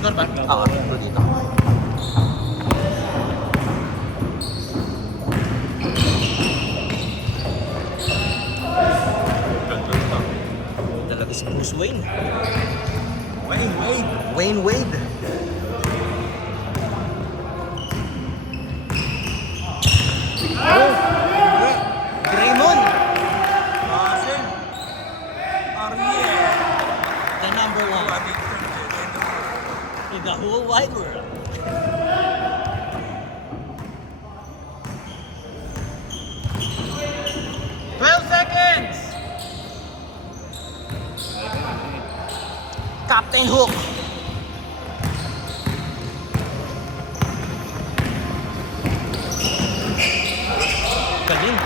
Score ba? Oo, ito dito. Talaga si Bruce Wayne. Wayne Wade. Draymond. The number one in the whole wide world. Captain Hook. Galing.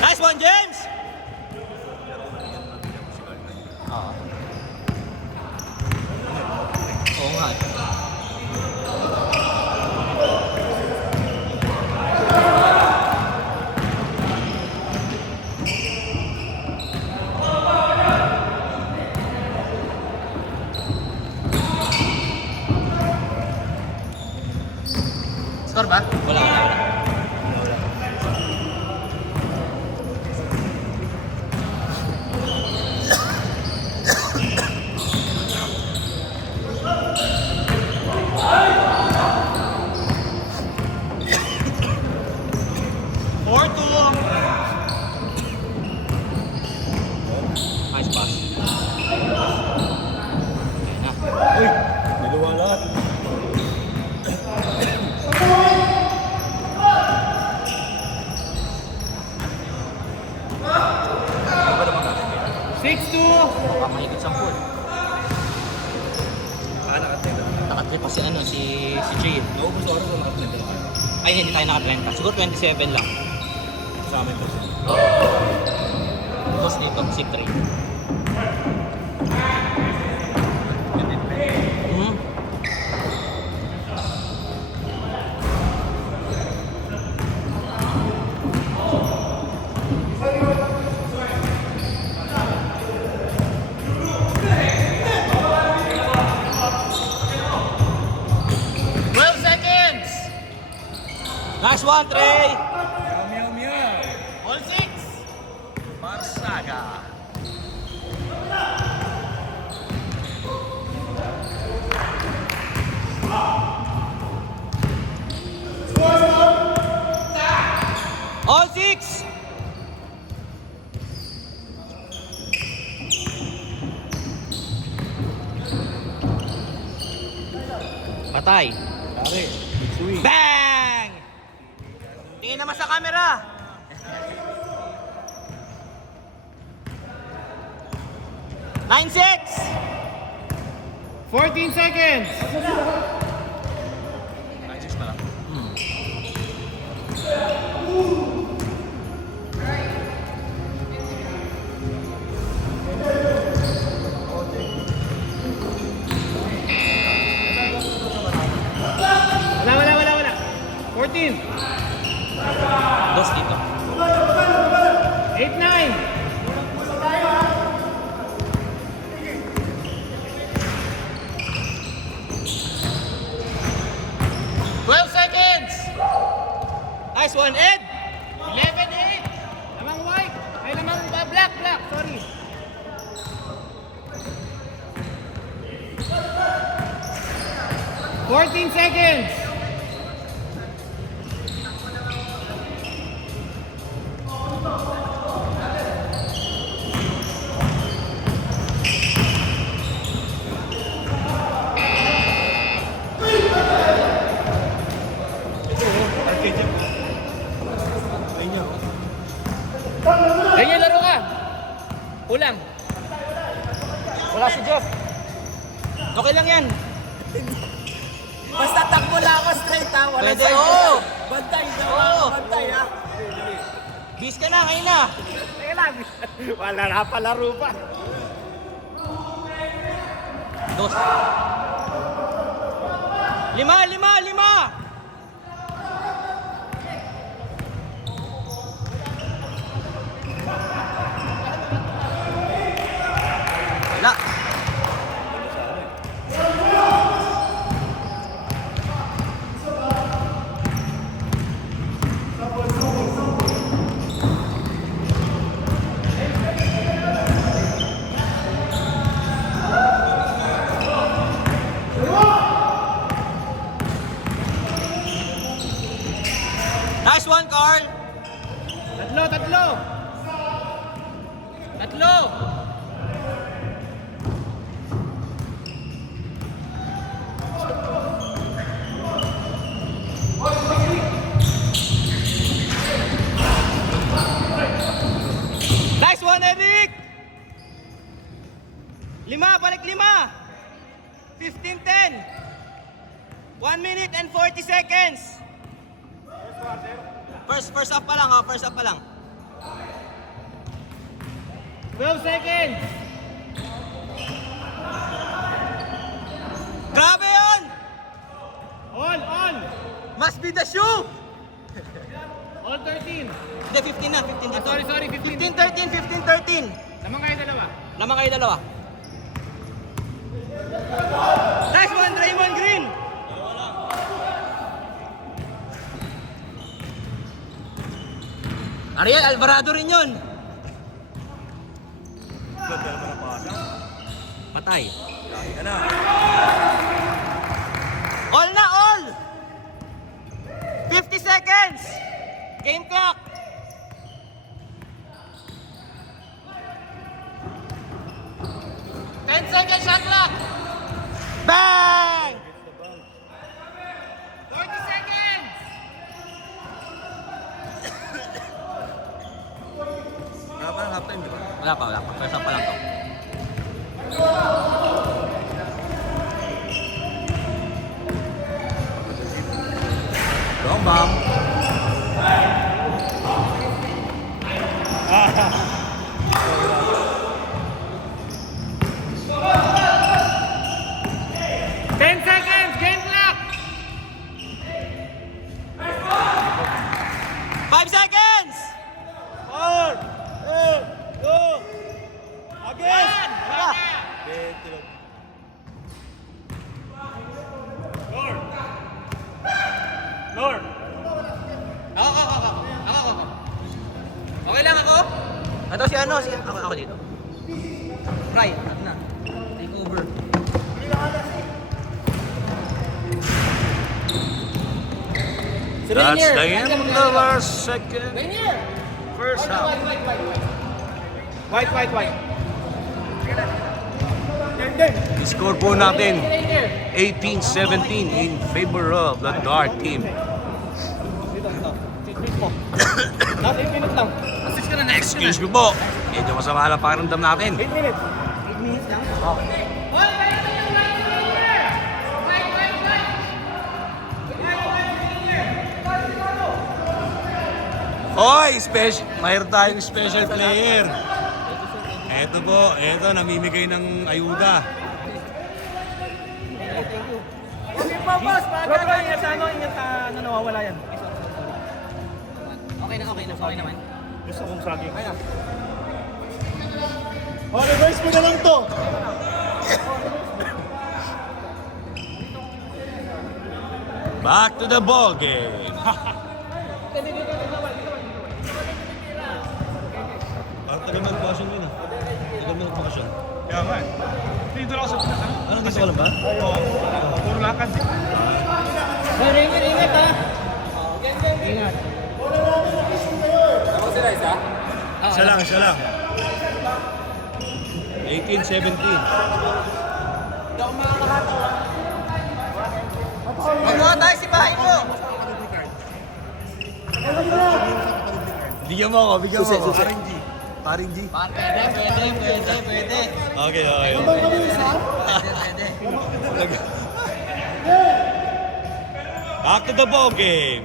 Nice one, James. Oo nga. Score ba? Wala. Nice pass. Uy! Niluwa lahat. Baka mahigit 10. Nakatira. Nakatrip pa si Jay. Naubos oras o nakatira? Ay, hindi tayo naka-30. Siguro 27 lang. Sa amin to. Tapos dito, si 3. Nice one, Trey! Meow, meow, meow. All 6. Marsaga. All 6! Patay. Pare, sweet. Bang! Tingin naman sa camera. Nine, 6! 14 seconds! 9-6 na lang. Wala. 14! Dos dito. 8-9! 12 seconds. Nice one, Ed! 11-8. Lamang white! Ay, lamang black, sorry. Fourteen seconds! Ganyan laro ka. Ulang. Wala si Jeff. Okay lang yan. Basta takbo lang ako straight ha. Wala Pwede, oo. Bantay daw. Oo. Bantay ha. Bis ka na, ngayon na. Teka lang. Wala na palaro pa. Dos. 5! Nice one, Carl. Tatlo. Nice one, Eric. 5, balik 5. 15-10. 1 minute and 40 seconds. First up pa lang, ha? First up pa lang. 12 seconds. Grabe yun! On. Must be the shoe! All 13. Hindi, 15 na, 15 dito. Sorry, 15. 15-13. Lamang kayo dalawa. Lamang kayo dalawa. Nice one, Draymond Green! Ariel, Alvarado rin yun. Ganda naman ang pasa. Patay. Yan na. All na, all! 50 seconds! Game clock! Shot clock! Bang! 40 seconds. Wala pa ng halftime, di ba? Wala pa. First up pa lang to. Long bomb. 10 seconds. Game clock. 5 seconds! 4, 3, 2, again! Tara! Lord! Ako. Okay lang ako? Ito si ano? Ako dito. Right, ano na? Take over. That's the end of our second first half. White. The score po natin 18-17 in favor of the Dart team. Last 8 minutes lang. Excuse me po, medyo masama lang pakiramdam natin. 8 minutes. Hoy, mayroon tayong special player. Eto po, namimigay ng ayuda. Okay po, boss. Bro, ingat sa nawawala yan. Okay naman. Gusto kong saging. Oh, reverse mo na lang to. Back to the ball game. Tagal mo nag-passion yun ah. Tagal mo nag-passion. Kaya nga eh. Dito lang sa pinaka. Ano, hindi ko alam ba? Oo. Puro lakad. Ingat ha. Ingat. Isa lang. 18-17. Magmukha tayo si bahay mo! Bigyan mo ako. Paring G. Pwede. Okay. Pwede. Back to the ball game.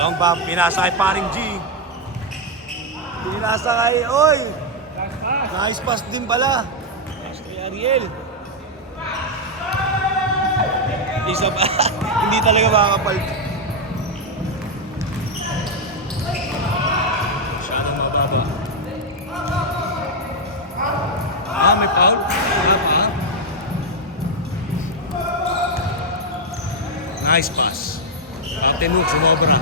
Long bomb, pinasa kay paring G. Pinasa kay, oy! Nice pass din pala. Pass kay Ariel. Isa pa. Hindi talaga makakapal. Masyadong mababa. May foul? Wala pa. Nice pass. Captain Hook, sumobra.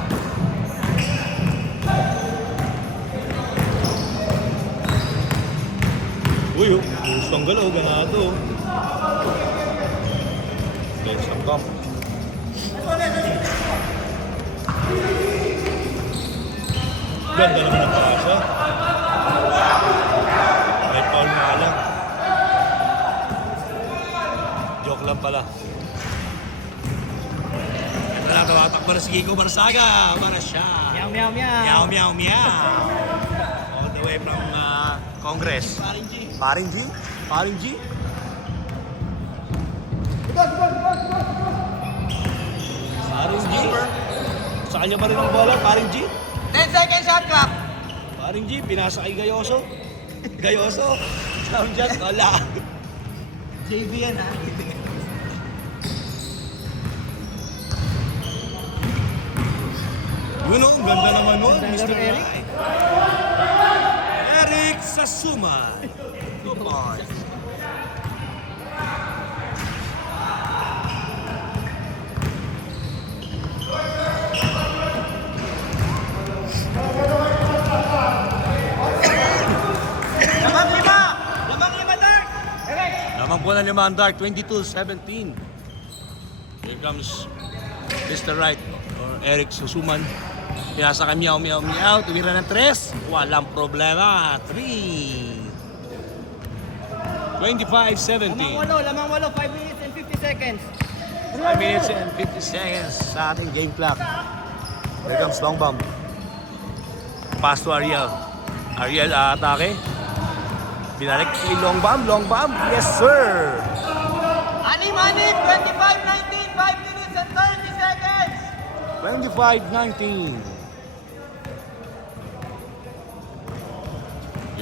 Uy, gusto ang galaw, ganado. Let's come. Ganda naman ang pasa. May foul na lang. Joke lang pala. Ito na, tumatakbo na si Kiko Barsaga para siya. Meow, meow, meow. Meow, meow, meow. All the way from Congress. Paring G? Paring G? Paring G? Sa kanya pa rin ang bola, Paring G? 10 seconds shot clock. Paring G, pinasa kay Gayoso. Gayoso. Sound dyan, wala. JV yan ha. Yun o, ganda naman mo, Mr. Eric. Eric Sasuma. 2 points. Lamang lima. Lamang lima, Dark. Lamang po na 5 ang Dark, 22-17. Here comes Mr. Right, or Eric Susuman. Pinasa kay Meow Meow Meow, tumira ng 3. Walang problema, 3. 25-17. Lamang walo, 5 minutes and 50 seconds. 5 minutes and 50 seconds sa ating game clock. Here comes long bomb. Pass to Ariel. Ariel atake. Binalik kay long bomb. Long bomb. Yes, sir. Anim, 25-19, 5 minutes and 30 seconds. 25-19.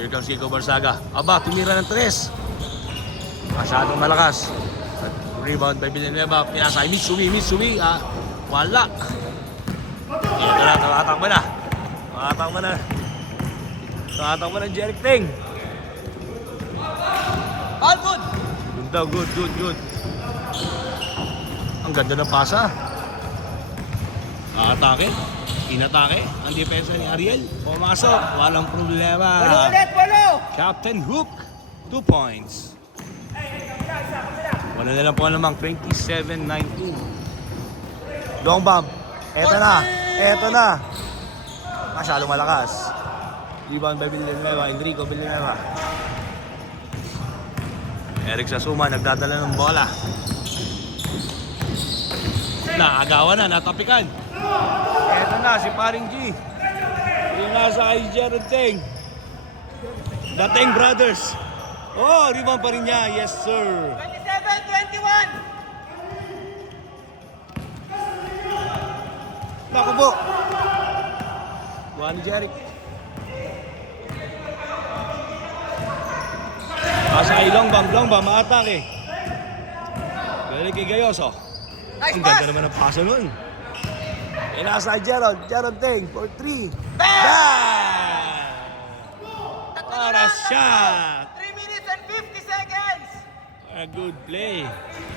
Here comes Kiko Barsaga. Aba, tumira ng 3. Masyadong malakas. Rebound by Villanueva. Pinasa kay Mitsumi. Mitsumi. Wala. Ito na. Tumatakbo na. Tumatakbo na. Tumatakbo na Jeric Ting. All good. Ganda. Good, good, good. Ang ganda ng pasa. Atake. Inatake. Ang depensa ni Ariel. Pumasok. Walang problema. Walo. Captain Hook. 2 points. Wala na lang po namang 27-19. Long bomb. Eto na. Eto na. Masyadong malakas. Rebound by Villanueva. Enrico Villanueva. Eric Sasuma nagdadala ng bola. Naagawan na. Natapikan. Eto na si Paring G. Yung nasa kay Jared Teng. The Teng Brothers. Oh, rebound pa rin niya. Yes, sir. 27-21. Naku po. Buwan ni Jeric. Asa kay Longbam, maatake. Galing kay Gayoso. Nice Ang pass. ganda naman ang paso nun. E nasa kay Gerald Teng for 3. Bam! Para shot. 3 minutes and 50 seconds. A good play.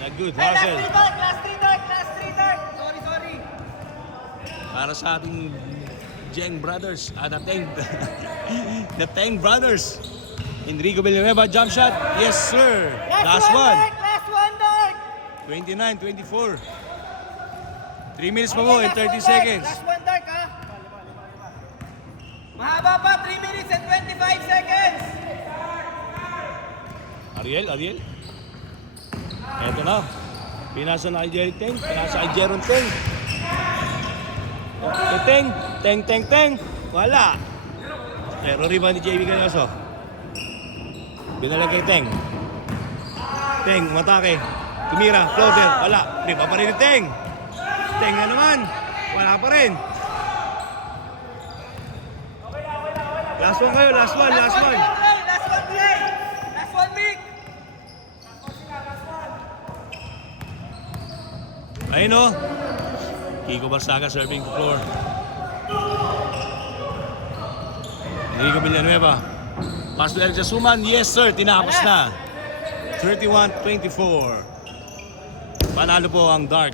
A good Hey, hustle. last 3 dark. Sorry. Para sa ating Jeng Brothers. The Teng. The Teng Brothers. Enrico Villanueva, jump shot. Yes, sir. Last one. Last one, dark. 29-24. 3 minutes pa po and 30 seconds. Last one, dark, ha? Mahaba pa, 3 minutes and 25 seconds. Ariel. Eto na. Pinasa na kay Jeric Teng. Pinasa kay Jeron Teng. Teng. Wala. Pero rebound ni JB Gayoso. Binalag kay Teng. Teng, umatake. Tumira, floater. Wala. Riba pa rin ni Teng. Teng na naman. Wala pa rin. Last one kayo, last one. Last one, play. Last one, big. Ayun o. Kiko Barsaga serving the floor. Enrico Villanueva. Pass to Eric Sasuman. Yes sir, tinapos na. 31-24. Panalo po ang Dark.